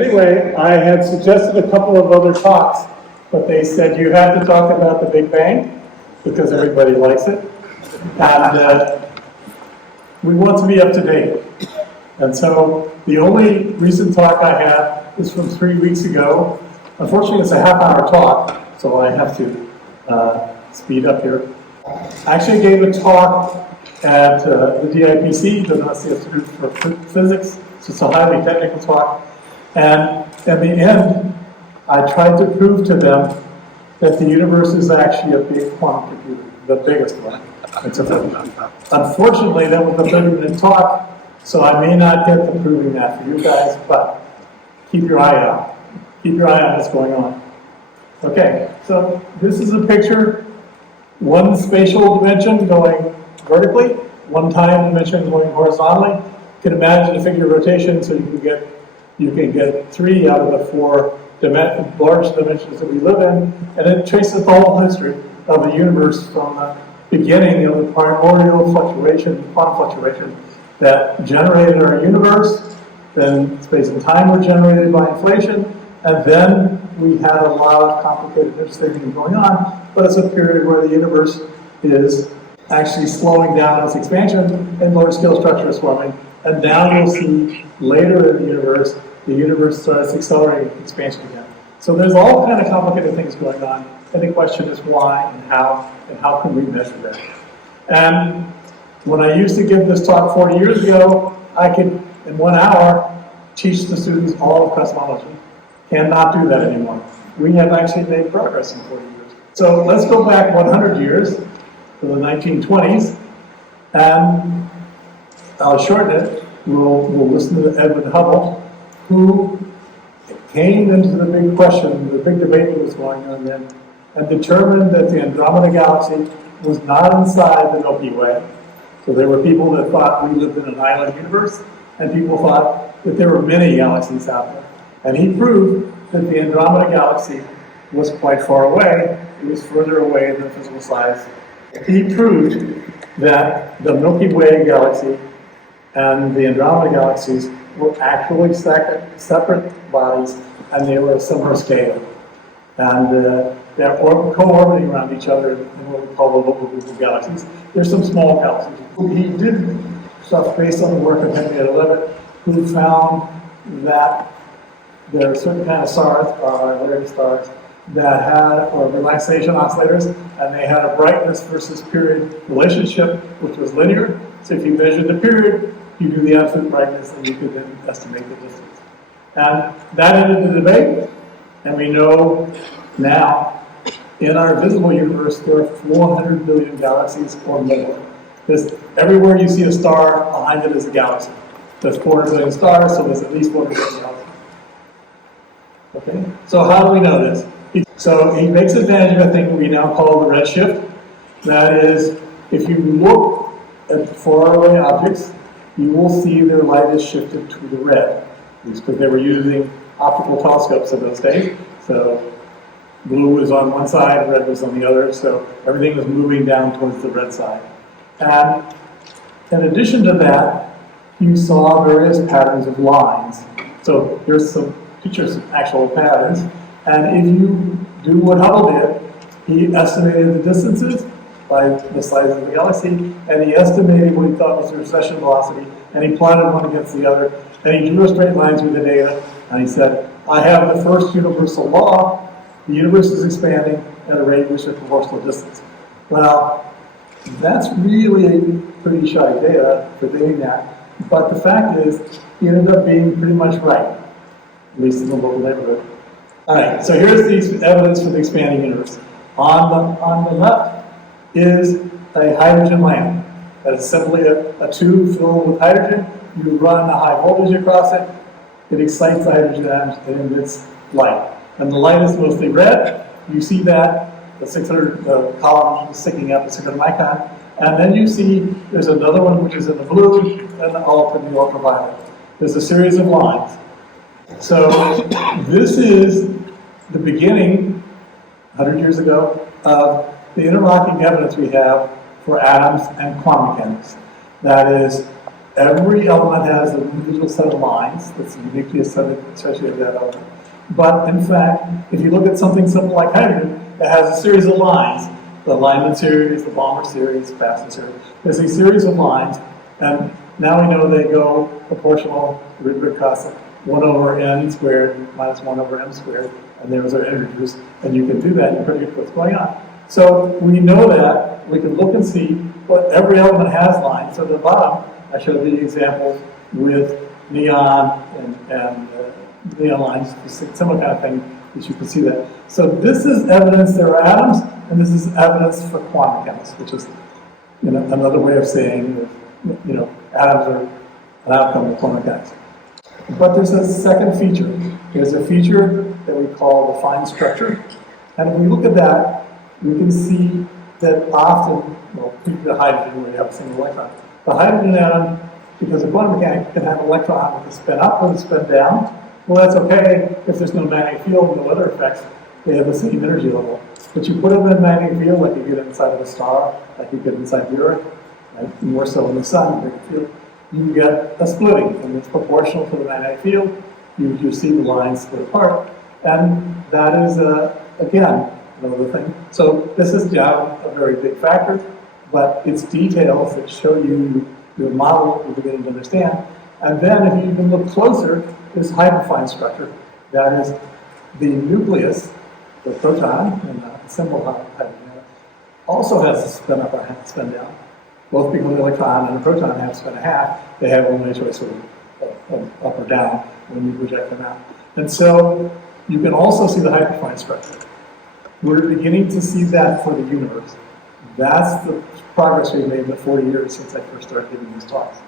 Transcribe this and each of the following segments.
Anyway, I had suggested a couple of other talks, but they said you have to talk about the Big Bang because everybody likes it. And we want to be up to date. And so the only recent talk I had is from 3 weeks ago. Unfortunately, it's a half-hour talk, so I have to speed up here. I actually gave a talk at the DIPC, the National Institute for Physics. So it's a highly technical talk. And at the end, I tried to prove to them that the universe is actually a big quantum computer, the biggest one. Unfortunately, that was a 30-minute talk, so I may not get to proving that for you guys, but keep your eye out. Keep your eye on what's going on. Okay, so this is a picture, one spatial dimension going vertically, one time dimension going horizontally. You can imagine a figure of rotation, so you can get 3 out of the 4 large dimensions that we live in, and it traces the whole history of the universe from the beginning of the primordial fluctuation, quantum fluctuation, that generated our universe. Then space and time were generated by inflation, and then we had a lot of complicated, interesting things going on, but it's a period where the universe is actually slowing down its expansion and large-scale structure is forming. And now you'll see later in the universe starts accelerating expansion again. So there's all kind of complicated things going on, and the question is why and how can we measure that? And when I used to give this talk 40 years ago, I could, in 1 hour, teach the students all of cosmology. Cannot do that anymore. We have actually made progress in 40 years. So let's go back 100 years to the 1920s, and I'll shorten it. We'll listen to Edwin Hubble, who came into the big question, the big debate that was going on then, and determined that the Andromeda Galaxy was not inside the Milky Way. So there were people that thought we lived in an island universe, and people thought that there were many galaxies out there. And he proved that the Andromeda Galaxy was quite far away. It was further away than physical size. He proved that the Milky Way galaxy and the Andromeda galaxies were actually separate bodies, and they were a similar scale. And they're co-orbiting around each other in what we call the local group of galaxies. There's some small galaxies. He did stuff based on the work of Henrietta Leavitt, who found that there are certain kind of stars, Array stars, that had relaxation oscillators, and they had a brightness versus period relationship, which was linear. So if you measured the period, you do the absolute brightness, and you could then estimate the distance. And that ended the debate, and we know now in our visible universe there are 400 billion galaxies or more. Everywhere you see a star, behind it is a galaxy. There's 400 billion stars, so there's at least 400 billion galaxies. Okay, so how do we know this? So he makes advantage of a thing we now call the redshift. That is, if you look at far-away objects, you will see their light is shifted to the red. It's because they were using optical telescopes in those days. So blue was on one side, red was on the other, so everything was moving down towards the red side. And in addition to that, you saw various patterns of lines. So here's some pictures of actual patterns. And if you do what Hubble did, he estimated the distances by the size of the galaxy, and he estimated what he thought was the recession velocity, and he plotted one against the other, and he drew a straight line through the data, and he said, I have the first universal law, the universe is expanding at a rate which is proportional distance. Well, that's really pretty shy data for doing that, but the fact is, he ended up being pretty much right, at least in the local neighborhood. All right, so here's the evidence for the expanding universe. On the left is a hydrogen lamp. That is simply a tube filled with hydrogen. You run a high voltage across it. It excites the hydrogen atoms and emits light. And the light is mostly red. You see that, the 600 column sticking up, the 600 micron. And then you see there's another one which is in the blue, and all up in the ultraviolet. There's a series of lines. So this is the beginning, 100 years ago, of the interlocking evidence we have for atoms and quantum mechanics. That is, Every element has an individual set of lines that's uniquely associated with that element. But in fact, if you look at something simple like hydrogen, it has a series of lines. The Lyman series, the Balmer series, Basson series. There's a series of lines, and now we know they go proportional Rydberg constant 1 over n squared minus 1 over m squared, and there's our integers, and you can do that and you predict what's going on. So we know that, we can look and see what every element has lines. So at the bottom, I showed the example with neon and neon lines, similar kind of thing, that you can see that. So this is evidence there are atoms, and this is evidence for quantum mechanics, which is another way of saying atoms are an outcome of quantum mechanics. But there's a second feature. There's a feature that we call the fine structure, and if we look at that, we can see that often, well, the hydrogen where you have a single electron. The hydrogen atom, because of quantum mechanics, can have an electron with a spin up or a spin down. Well, that's okay if there's no magnetic field, no other effects. They have the same energy level. But you put them in a magnetic field, like you get inside of a star, like you get inside the Earth, right? More so in the sun, magnetic field, you get a splitting, and it's proportional to the magnetic field. You see the lines split apart, and that is, again, another thing. So this is down a very big factor, but it's details that show you your model you're beginning to understand. And then if you even look closer, this hyperfine structure, that is the nucleus, the proton, and the symbol hydrogen, also has a spin up or spin down. Both because the electron and the proton have spin a half, they have only a choice of up or down when you project them out. And so you can also see the hyperfine structure. We're beginning to see that for the universe. That's the progress we've made in the 40 years since I first started giving these talks.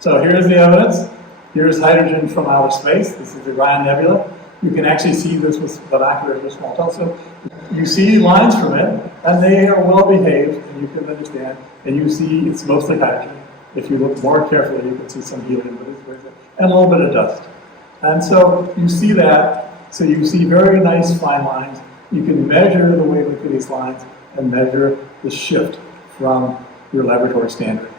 So here's the evidence. Here's hydrogen from outer space. This is the Orion Nebula. You can actually see this with binoculars or small telescope. You see lines from it, and they are well behaved, and you can understand. And you see it's mostly hydrogen. If you look more carefully, you can see some helium, but it's and a little bit of dust. And so you see that. So you see very nice fine lines. You can measure the wavelength of these lines and measure the shift from your laboratory standard.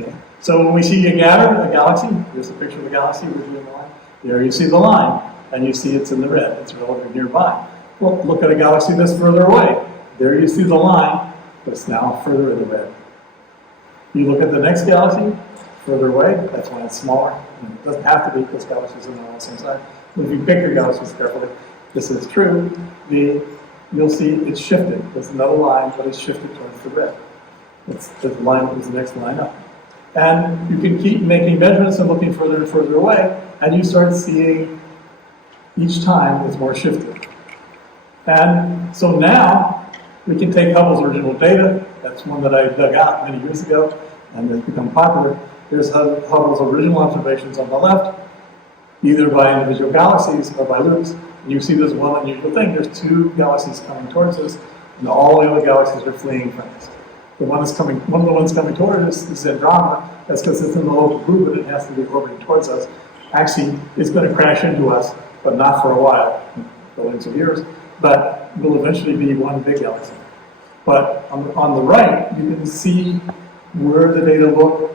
Okay. So when we see a galaxy, here's a picture of a galaxy with you in the line. There you see the line, and you see it's in the red. It's relatively nearby. Well, look at a galaxy that's further away. There you see the line, but it's now further in the red. You look at the next galaxy, further away, that's when it's smaller. And it doesn't have to be because galaxies are not all the same size. If you pick your galaxies carefully, this is true, you'll see it's shifted. There's another line, but it's shifted towards the red. It's the line that was the next line up. And you can keep making measurements and looking further and further away, and you start seeing each time it's more shifted. And so now we can take Hubble's original data. That's one that I dug out many years ago, and it's become popular. Here's Hubble's original observations on the left, either by individual galaxies or by loops. And you see this one unusual thing. There's two galaxies coming towards us, and all the other galaxies are fleeing from us. One of the ones coming towards us is Andromeda. That's because it's in the local group, and it has to be orbiting towards us. Actually, it's going to crash into us, but not for a while, billions of years. But will eventually be one big galaxy. But on the right, you can see where the data look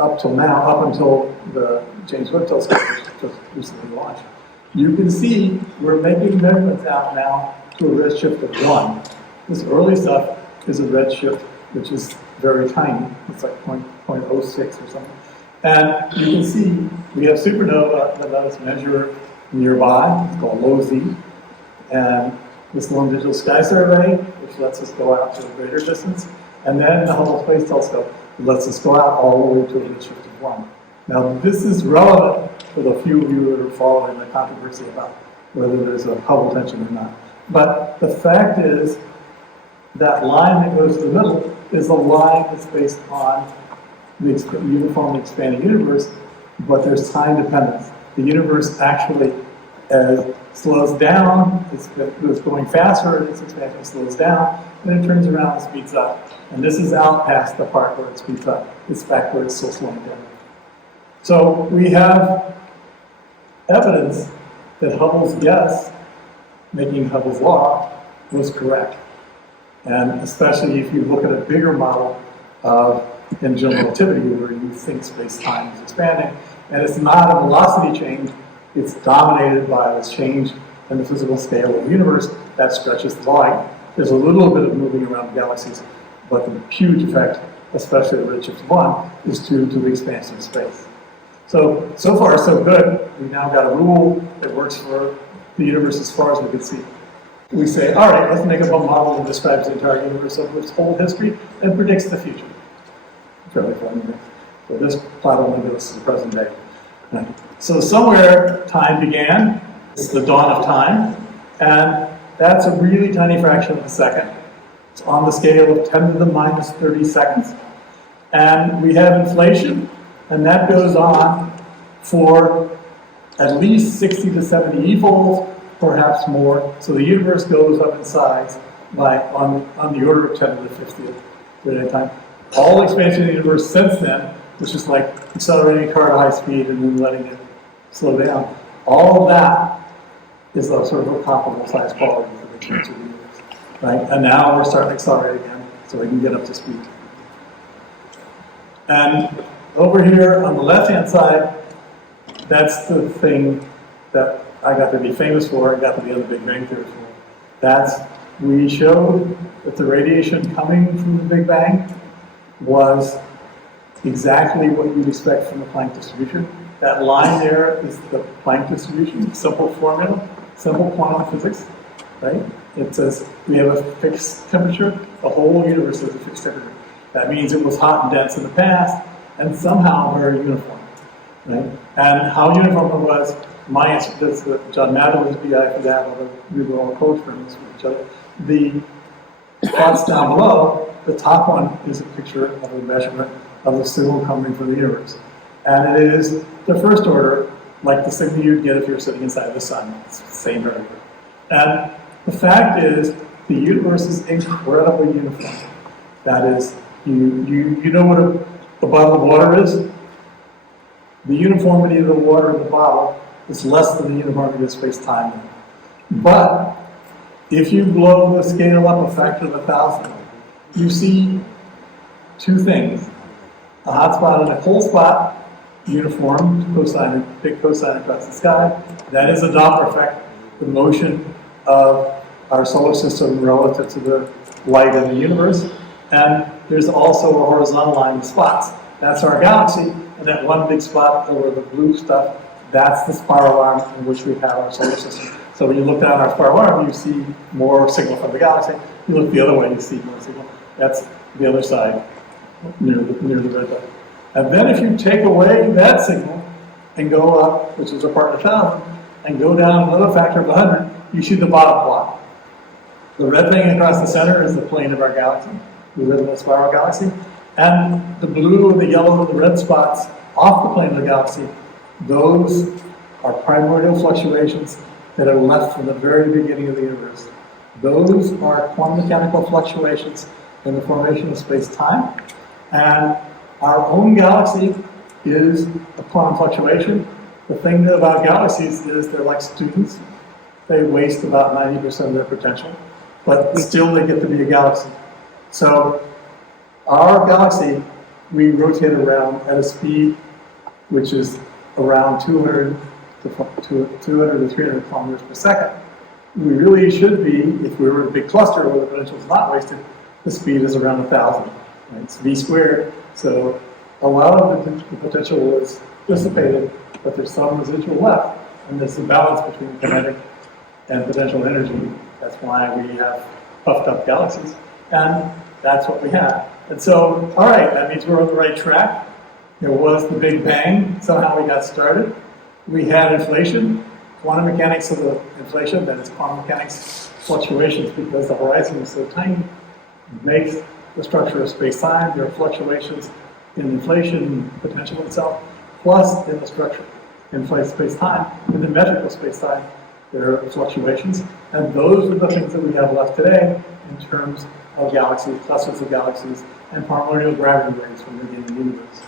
up till now, up until the James Webb Telescope just recently launched. You can see we're making measurements out now to a redshift of 1. This early stuff is a redshift which is very tiny. It's like 0.06 or something. And you can see we have supernova that let us measure nearby. It's called low Z. And this long digital sky survey, which lets us go out to a greater distance. And then the Hubble Space Telescope lets us go out all the way to a redshift of 1. Now, this is relevant for the few of you that are following the controversy about whether there's a Hubble tension or not. But the fact is, that line that goes to the middle is a line that's based on the uniformly expanding universe, but there's time dependence. The universe actually slows down, it's going faster, its expansion slows down, then it turns around and speeds up. And this is out past the part where it speeds up. It's back where it's still slowing down. So we have evidence that Hubble's guess, making Hubble's law, was correct. And especially if you look at a bigger model of in general relativity, where you think space-time is expanding. And it's not a velocity change, it's dominated by this change in the physical scale of the universe that stretches the light. There's a little bit of moving around galaxies, but the huge effect, especially at redshift 1, is due to the expansion of space. So far so good. We now got a rule that works for the universe as far as we can see. We say, all right, let's make up a model that describes the entire universe over its whole history and predicts the future. Fairly funny. So this plot only goes to the present day. So somewhere time began. It's the dawn of time, and that's a really tiny fraction of a second. It's on the scale of 10 to the minus 30 seconds. And we have inflation, and that goes on for at least 60 to 70 eVols, perhaps more. So the universe goes up in size by on the order of 10 to the 50th at a time. All expansion of the universe since then, which is like accelerating a car at high speed and then letting it slow down, all of that is a sort of a comparable size quality for the expansion of the universe, right? And now we're starting to accelerate again, so we can get up to speed. And over here on the left-hand side, that's the thing that I got to be famous for, I got to be on the Big Bang Theory for. We showed that the radiation coming from the Big Bang was exactly what you'd expect from the Planck distribution. That line there is the Planck distribution, simple formula, simple quantum physics, right? It says we have a fixed temperature, the whole universe has a fixed temperature. That means it was hot and dense in the past, and somehow very uniform, right? And how uniform it was, my answer to this, John Madden was PI for that, although we were all co-experiments with each other. The plots down below, the top one is a picture of a measurement of the signal coming from the universe. And it is the first order, like the signal you'd get if you're sitting inside the sun. It's the same everywhere. And the fact is, the universe is incredibly uniform. That is, you know what a bottle of water is? The uniformity of the water in the bottle is less than the uniformity of space-time. But if you blow the scale up a factor of 1,000, you see two things. A hot spot and a cold spot, uniform, cosine, big cosine across the sky. That is a Doppler effect, the motion of our solar system relative to the light in the universe. And there's also a horizontal line of spots. That's our galaxy, and that one big spot over the blue stuff, that's the spiral arm in which we have our solar system. So when you look down our spiral arm, you see more signal from the galaxy. You look the other way, you see more signal. That's the other side, near the red dot. And then if you take away that signal and go up, which is a part of 1,000, and go down another factor of 100, you see the bottom plot. The red thing across the center is the plane of our galaxy. We live in a spiral galaxy. And the blue, the yellow, and the red spots off the plane of the galaxy, those are primordial fluctuations that are left from the very beginning of the universe. Those are quantum mechanical fluctuations in the formation of space-time. And our own galaxy is a quantum fluctuation. The thing about galaxies is they're like students. They waste about 90% of their potential, but still they get to be a galaxy. So our galaxy, we rotate around at a speed which is around 200 to 300 kilometers per second. We really should be, if we were a big cluster where the potential is not wasted, the speed is around 1,000. Right? It's v squared. So a lot of the potential was dissipated, but there's some residual left, and there's a balance between kinetic and potential energy. That's why we have puffed up galaxies, and that's what we have. And so, all right, that means we're on the right track. There was the Big Bang. Somehow we got started. We had inflation, quantum mechanics of the inflation, that is quantum mechanics fluctuations because the horizon is so tiny, makes the structure of space-time. There are fluctuations in inflation potential itself, plus in the structure in space-time. In the metrical space-time, there are fluctuations, and those are the things that we have left today in terms of galaxies, clusters of galaxies, and primordial gravity waves from the beginning of the universe.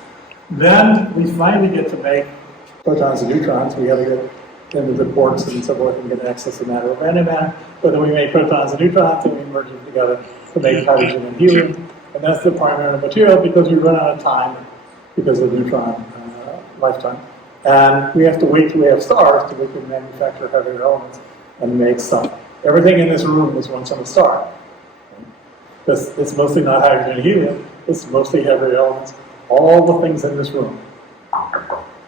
Then we finally get to make protons and neutrons. We have to get into the quarks and so forth and get access to matter of random matter. But then we make protons and neutrons and we merge them together to make hydrogen and helium. and that's the primary material because we run out of time because of neutron lifetime. And we have to wait till we have stars to we can manufacture heavier elements and make some. Everything in this room is one sort of star. Because it's mostly not hydrogen and helium, it's mostly heavier elements. All the things in this room,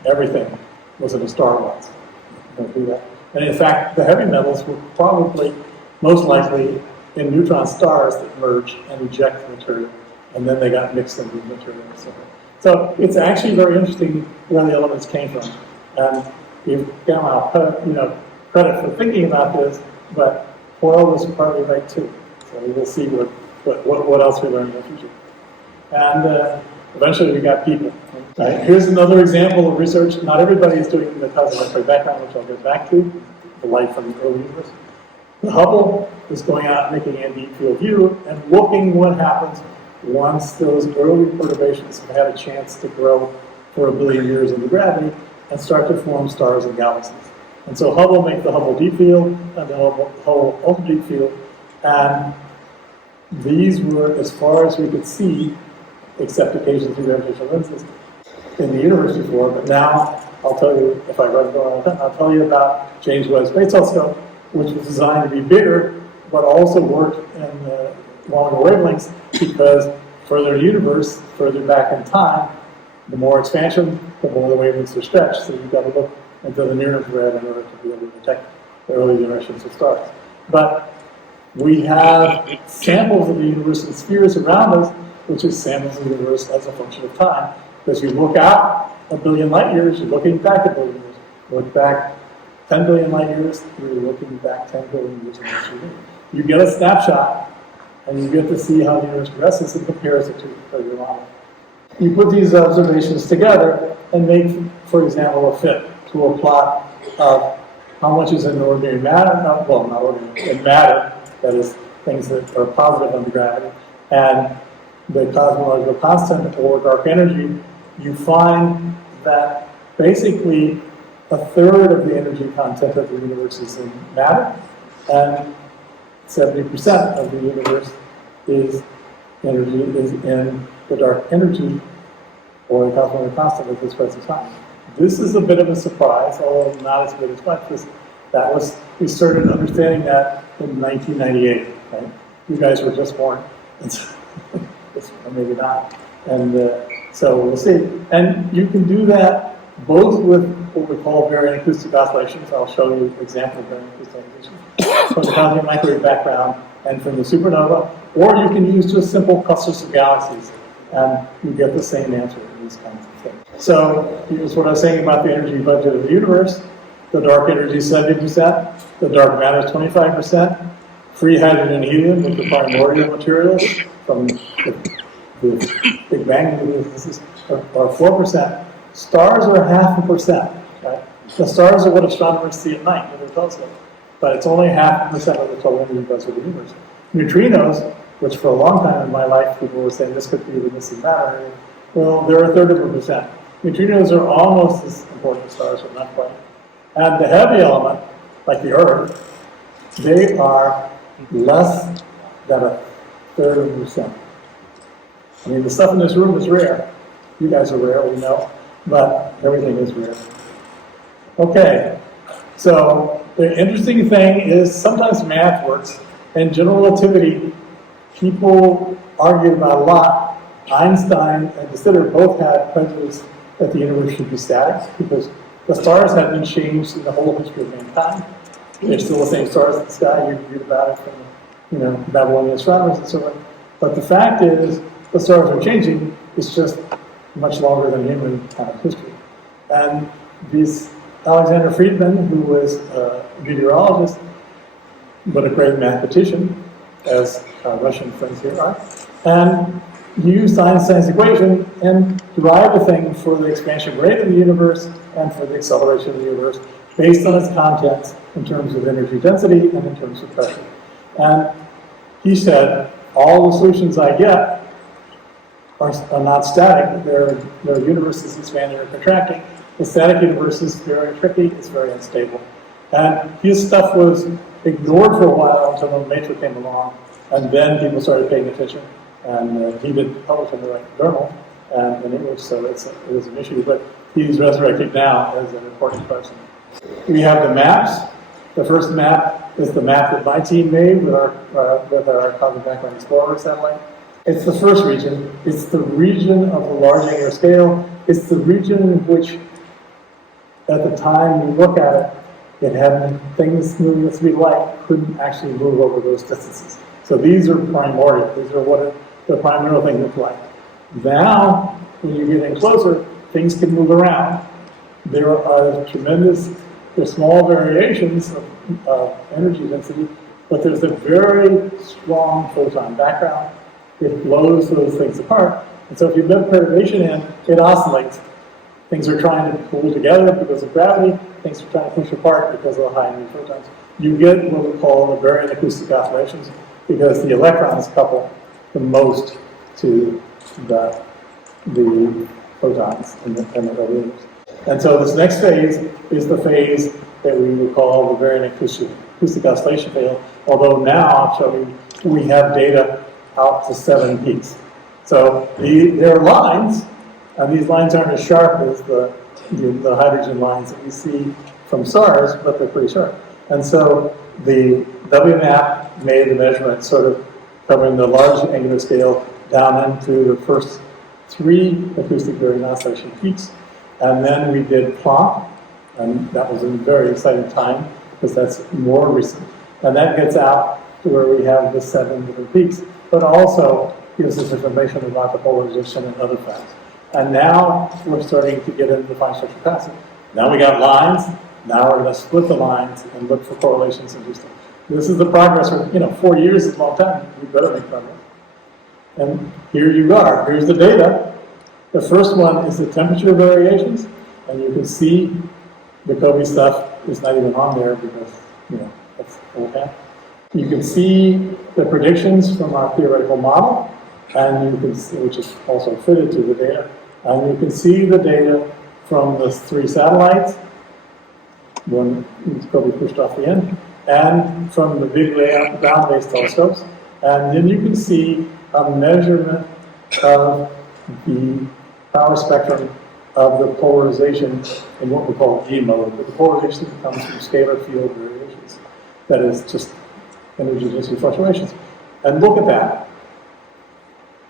everything was in a star once. Don't do that. And in fact, the heavy metals were probably, most likely, in neutron stars that merge and eject material. And then they got mixed into the material. So it's actually very interesting where the elements came from. And you've got credit for thinking about this, but Hoyle was partly right too. So we'll see what else we learn in the future. And eventually we got people. Right? Here's another example of research. Not everybody is doing the cosmological background, which I'll get back to, the light from the early universe. The Hubble is going out making a deep field view and looking what happens once those early perturbations have had a chance to grow for 1 billion years into gravity and start to form stars and galaxies. And so Hubble makes the Hubble Deep Field and the Hubble Ultra Deep Field, and these were, as far as we could see, except occasionally through gravitational lenses, in the universe before. But now I'll tell you, if I run going on, I'll tell you about James Webb Space Telescope, which was designed to be bigger, but also worked in longer wavelengths because further in the universe, further back in time, the more expansion, the more the wavelengths are stretched. So you've got to look into the near infrared in order to be able to detect the early generations of stars. But we have samples of the universe and spheres around us, which is samples of the universe as a function of time. Because you look out 1 billion light years, you're looking back 1 billion years. Look back 10 billion light years, you're looking back 10 billion years in history. You get a snapshot, and you get to see how the universe progresses and compares it to your model. You put these observations together and make, for example, a fit to a plot of how much is in ordinary matter, not ordinary, in matter, that is, things that are positive under gravity, and the cosmological constant or dark energy. You find that basically 1/3 of the energy content of the universe is in matter, and 70% of the universe is in the dark energy or the cosmological constant at this present time. This is a bit of a surprise, although not as good as much, because we started understanding that in 1998. Right? You guys were just born, or maybe not. And so we'll see. And you can do that both with what we call variant acoustic oscillations. I'll show you an example of variant acoustic oscillations from the cosmic microwave background and from the supernova, or you can use just simple clusters of galaxies, and you get the same answer in these kinds of things. So here's what I was saying about the energy budget of the universe. The dark energy is 70%, the dark matter is 25%, free hydrogen and helium, which are primordial materials from the Big Bang, are 4%. Stars are 0.5%. Right? The stars are what astronomers see at night with their telescope, but it's only 0.5% of the total energy budget of the universe. Neutrinos, which for a long time in my life people were saying this could be the missing matter, well, they're 1/3%. Neutrinos are almost as important as stars, but not quite. And the heavy element, like the Earth, they are less than 1/3%. I mean, the stuff in this room is rare. You guys are rare, we know, but everything is rare. Okay, so the interesting thing is sometimes math works, and general relativity, people argue about a lot. Einstein and de Sitter both had prejudice that the universe should be static, because the stars have been changed in the whole history of mankind. They're still the same stars in the sky. You read about it from, Babylonian astronomers and so on. But the fact is, the stars are changing. It's just much longer than human kind of history. And Alexander Friedman, who was a meteorologist, but a great mathematician, as our Russian friends here are, and used Einstein's equation and derived a thing for the expansion rate of the universe and for the acceleration of the universe based on its contents in terms of energy density and in terms of pressure. And he said, all the solutions I get are not static. Their universe is expanding or contracting. The static universe is very tricky. It's very unstable. And his stuff was ignored for a while until the matrix came along, and then people started paying attention. And he did publish in the right journal and in English, so it was an issue. But he's resurrected now as an important person. We have the maps. The first map is the map that my team made with our Cosmic Background Explorer satellite. It's the first region. It's the region of the large angular scale. It's the region in which, at the time we look at it, it had things moving at speed of light couldn't actually move over those distances. So these are primordial. These are what the primordial things look like. Now, when you get in closer, things can move around. There are there's small variations of energy density, but there's a very strong photon background. It blows those things apart. And so if you build perturbation in, it oscillates. Things are trying to pull together because of gravity. Things are trying to push apart because of the high energy photons. You get what we call the baryon acoustic oscillations because the electrons couple the most to the photons and the radiators. And so this next phase is the phase that we would call the baryon acoustic oscillation phase, although now I'll show you we have data out to 7 peaks. So there are lines, and these lines aren't as sharp as the hydrogen lines that we see from stars, but they're pretty sharp. And so the WMAP made the measurement sort of covering the large angular scale down into the first 3 acoustic baryon oscillation peaks. And then we did Planck, and that was a very exciting time because that's more recent. And that gets out to where we have the 7 different peaks, but also gives us information about the polarization and other facts. And now we're starting to get into the fine structure passing. Now we got lines. Now we're going to split the lines and look for correlations and do stuff. This is the progress. 4 years is a long time. We better make progress. And here you are. Here's the data. The first one is the temperature variations, and you can see the Kobe stuff is not even on there because that's old hat. You can see the predictions from our theoretical model, and you can see, which is also fitted to the data, and you can see the data from the 3 satellites, one Kobe pushed off the end, and from the big ground-based telescopes, and then you can see a measurement of the power spectrum of the polarization in what we call E mode, but the polarization comes from scalar field variations. That is just energy density fluctuations. And look at that.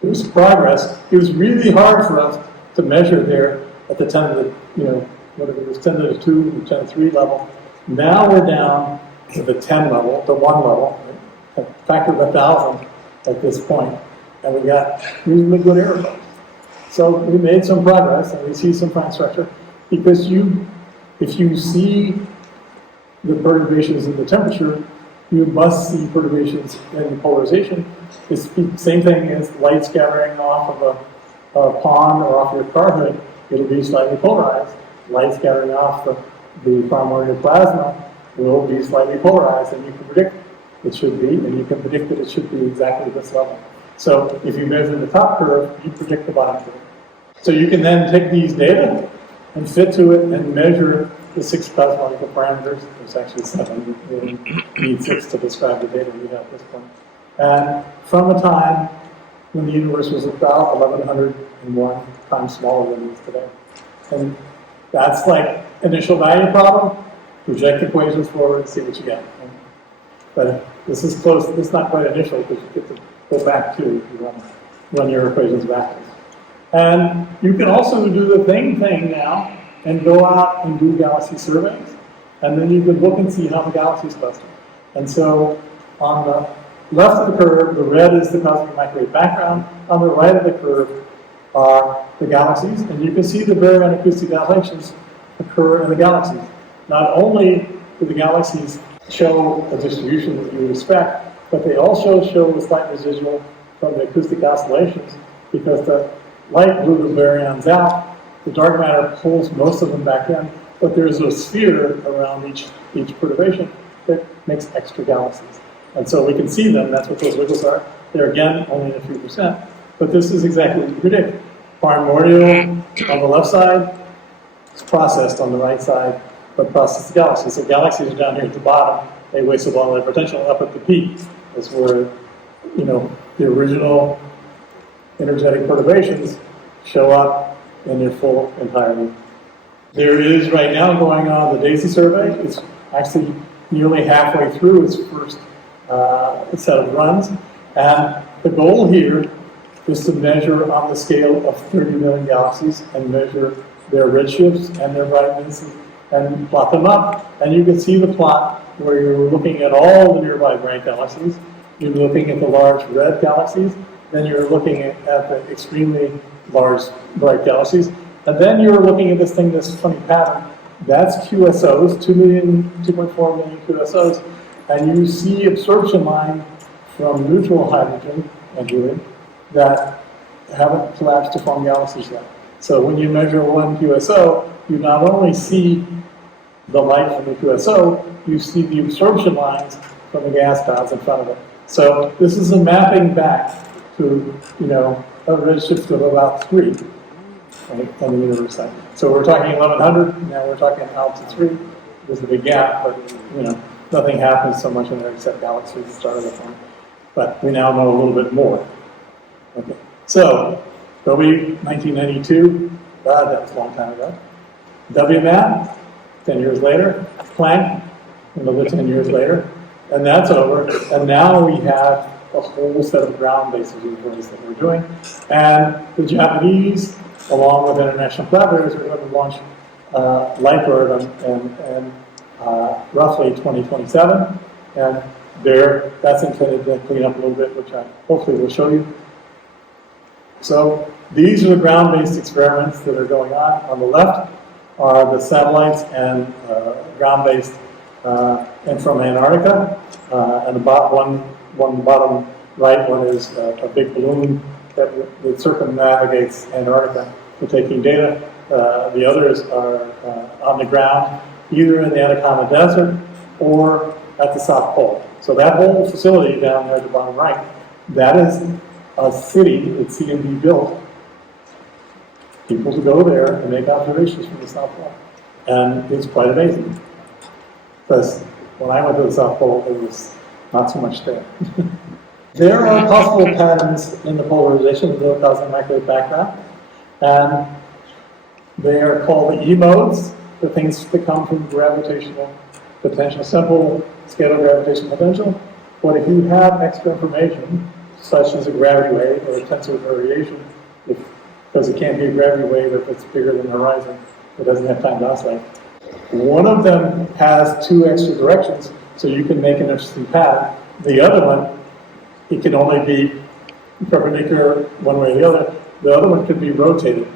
There's progress. It was really hard for us to measure there at the 10 to the, whatever it was, 10 to the 2, 10 to the 3 level. Now we're down to the 10 level, the 1 level, a factor of 1,000 at this point. And we got reasonably good error bars. So we made some progress, and we see some fine structure, because if you see the perturbations in the temperature, you must see perturbations in the polarization. It's the same thing as light scattering off of a pond or off your car hood. It'll be slightly polarized. Light scattering off the primordial plasma will be slightly polarized, and you can predict it should be, and you can predict that it should be exactly this level. So if you measure the top curve, you predict the bottom curve. So you can then take these data and fit to it and measure the 6 cosmological parameters. There's actually 7. We need 6 to describe the data we have at this point. And from a time when the universe was about 1101 times smaller than it is today. And that's like initial value problem. Project equations forward and see what you get. But this is close. This is not quite initial because you get to go back to if you run your equations backwards. And you can also do the thing now and go out and do galaxy surveys. And then you can look and see how the galaxies cluster. And so on the left of the curve, the red is the cosmic microwave background. On the right of the curve are the galaxies. And you can see the baryon acoustic oscillations occur in the galaxies. Not only do the galaxies show a distribution that you would expect, but they also show a slight residual from the acoustic oscillations because the light blew the baryons out. The dark matter pulls most of them back in, but there's a sphere around each perturbation that makes extra galaxies. And so we can see them. That's what those wiggles are. They're, again, only a few %. But this is exactly what you predict. Primordial on the left side, it's processed on the right side, but processed the galaxies. So galaxies are down here at the bottom. They waste a lot of their potential. Up at the peak is where, the original energetic perturbations show up in their full entirety. There is right now going on the DAISY survey. It's actually nearly halfway through its first set of runs. And the goal here is to measure on the scale of 30 million galaxies and measure their redshifts and their brightness and plot them up. And you can see the plot where you're looking at all the nearby bright galaxies. You're looking at the large red galaxies. Then you're looking at the extremely large bright galaxies. And then you're looking at this thing, this funny pattern. That's QSOs, 2.4 million QSOs. And you see absorption lines from neutral hydrogen and helium that haven't collapsed to form galaxies yet. So when you measure one QSO, you not only see the light from the QSO, you see the absorption lines from the gas clouds in front of it. So this is a mapping back to, a redshift of about 3, right, on the universe side. So we're talking 1100, now we're talking out to 3. There's a big gap, but, nothing happens so much in there except galaxies at the start of the form. But we now know a little bit more. Okay, so Kobe, 1992, God, that was a long time ago. WMAP, 10 years later. Planck, another 10 years later. And that's over. And now we have a whole set of ground-based observatories that we're doing. And the Japanese, along with international collaborators, are going to launch LightBird in roughly 2027. And that's intended to clean up a little bit, which I hopefully will show you. So these are the ground-based experiments that are going on. On the left are the satellites and ground-based and from Antarctica. And the bottom right one is a big balloon that circumnavigates Antarctica for taking data. The others are on the ground, either in the Atacama Desert or at the South Pole. So that whole facility down there at the bottom right, that is a city that CMB built. People to go there and make observations from the South Pole. And it's quite amazing. Because when I went to the South Pole, there was not so much there. There are possible patterns in the polarization of the low cosmic microwave background. And they are called the E-modes, the things that come from gravitational potential, simple scalar gravitational potential. But if you have extra information, such as a gravity wave or a tensor variation, because it can't be a gravity wave if it's bigger than the horizon, it doesn't have time to oscillate. One of them has 2 extra directions, so you can make an interesting pattern. The other one, it can only be perpendicular one way or the other. The other one could be rotated.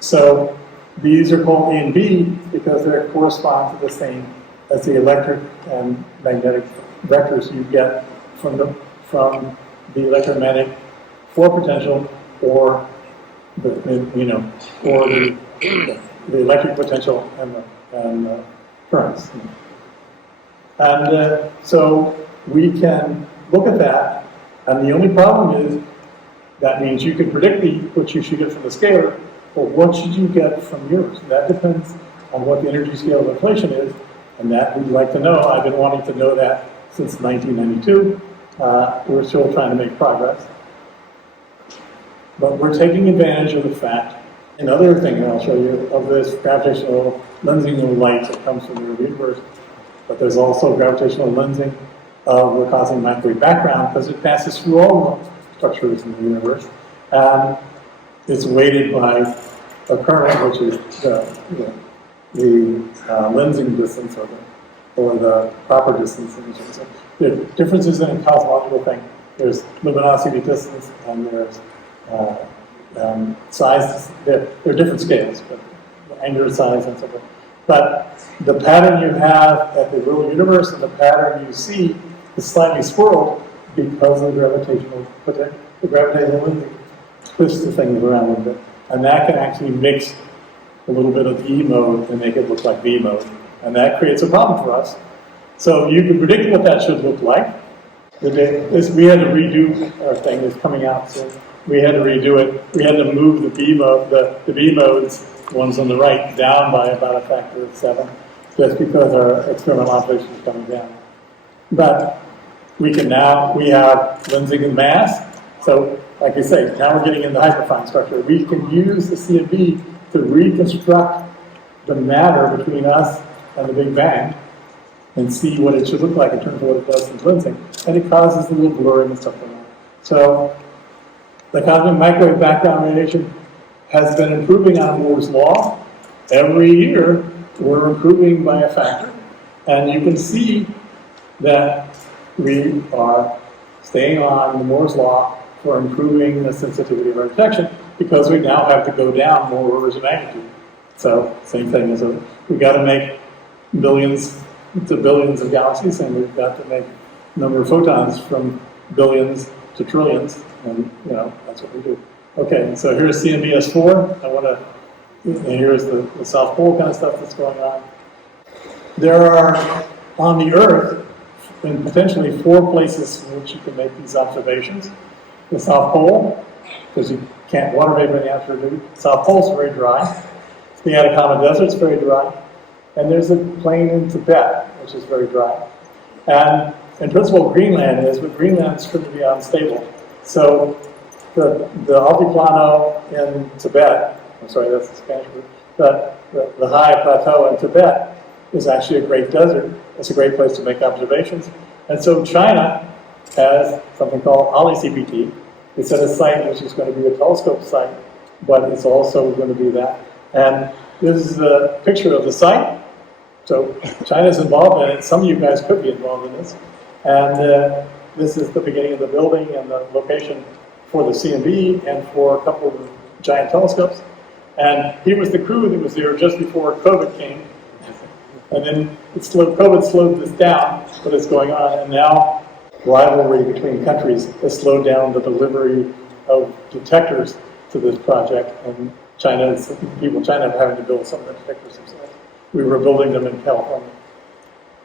So these are called A and B because they correspond to the same as the electric and magnetic vectors you get from the electromagnetic potential or the electric potential and the currents. And so we can look at that, and the only problem is that means you can predict what you should get from the scalar, but what should you get from yours? That depends on what the energy scale of inflation is, and that we'd like to know. I've been wanting to know that since 1992. We're still trying to make progress. But we're taking advantage of the fact, another thing I'll show you, of this gravitational lensing of light that comes from the universe. But there's also gravitational lensing of the cosmic microwave background because it passes through all the structures in the universe. And it's weighted by a current, which is the lensing distance or the proper distance. So there are differences in a cosmological thing. There's luminosity distance and there's size. There are different scales, but angular size and so forth. But the pattern you have at the real universe and the pattern you see is slightly swirled because of the gravitational lensing twists the thing around a little bit. And that can actually mix a little bit of E mode and make it look like B mode. And that creates a problem for us. So you can predict what that should look like. We had to redo our thing. It's coming out soon. We had to redo it. We had to move the B mode, the B modes, the ones on the right, down by about a factor of 7, just because our experimental observation is coming down. But we have lensing and mass. So like I say, now we're getting into hyperfine structure. We can use the CMB to reconstruct the matter between us and the Big Bang and see what it should look like in terms of what it does in lensing. And it causes a little blurring and stuff like that. So the cosmic microwave background radiation has been improving on Moore's law. Every year, we're improving by a factor. And you can see that we are staying on the Moore's law for improving the sensitivity of our detection because we now have to go down more orders of magnitude. So, same thing as we've got to make billions to billions of galaxies, and we've got to make a number of photons from billions to trillions, and that's what we do. Okay, so here's CMBS4. And here's the South Pole kind of stuff that's going on. There are, on the Earth, potentially 4 places in which you can make these observations. The South Pole, because you can't water vapor in the atmosphere. South Pole's very dry. The Atacama Desert's very dry. And there's a plain in Tibet, which is very dry. And in principle, Greenland is, but Greenland's going to be unstable. So the Altiplano in Tibet, I'm sorry, that's the Spanish word, the high plateau in Tibet is actually a great desert. It's a great place to make observations. And so China has something called AliCPT. It's at a site which is going to be a telescope site, but it's also going to be that. And this is a picture of the site. So China's involved in it. Some of you guys could be involved in this. And this is the beginning of the building and the location for the CMB and for a couple of giant telescopes. And here was the crew that was there just before COVID came. And then COVID slowed this down, but it's going on. And now rivalry between countries has slowed down the delivery of detectors to this project. And China are having to build some of the detectors themselves. We were building them in California.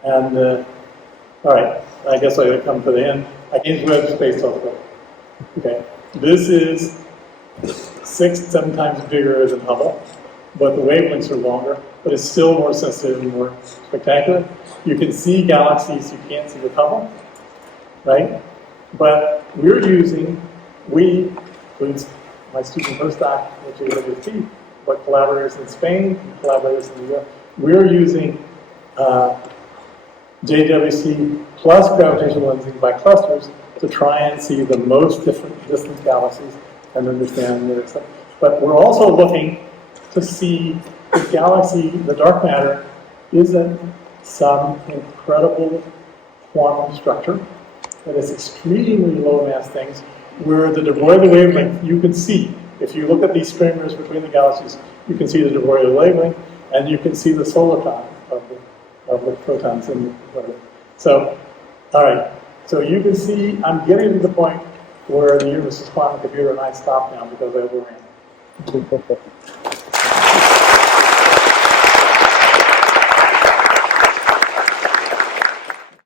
And, all right, I guess I come to the end. James Webb Space Telescope. Okay, this is 6-7 times bigger than Hubble, but the wavelengths are longer, but it's still more sensitive and more spectacular. You can see galaxies you can't see with Hubble, right? But we're using, includes my student postdoc at JWST, but collaborators in Spain, collaborators in the US, we're using JWST plus gravitational lensing by clusters to try and see the most distant galaxies and understand their stuff. But we're also looking to see if galaxy, the dark matter, isn't some incredible quantum structure that is extremely low mass things where the de Broglie wavelength you can see. If you look at these streamers between the galaxies, you can see the de Broglie wavelength and you can see the soliton of the protons in the So, all right. So you can see I'm getting to the point where the Universe is quantum computer and I stop now because I overran.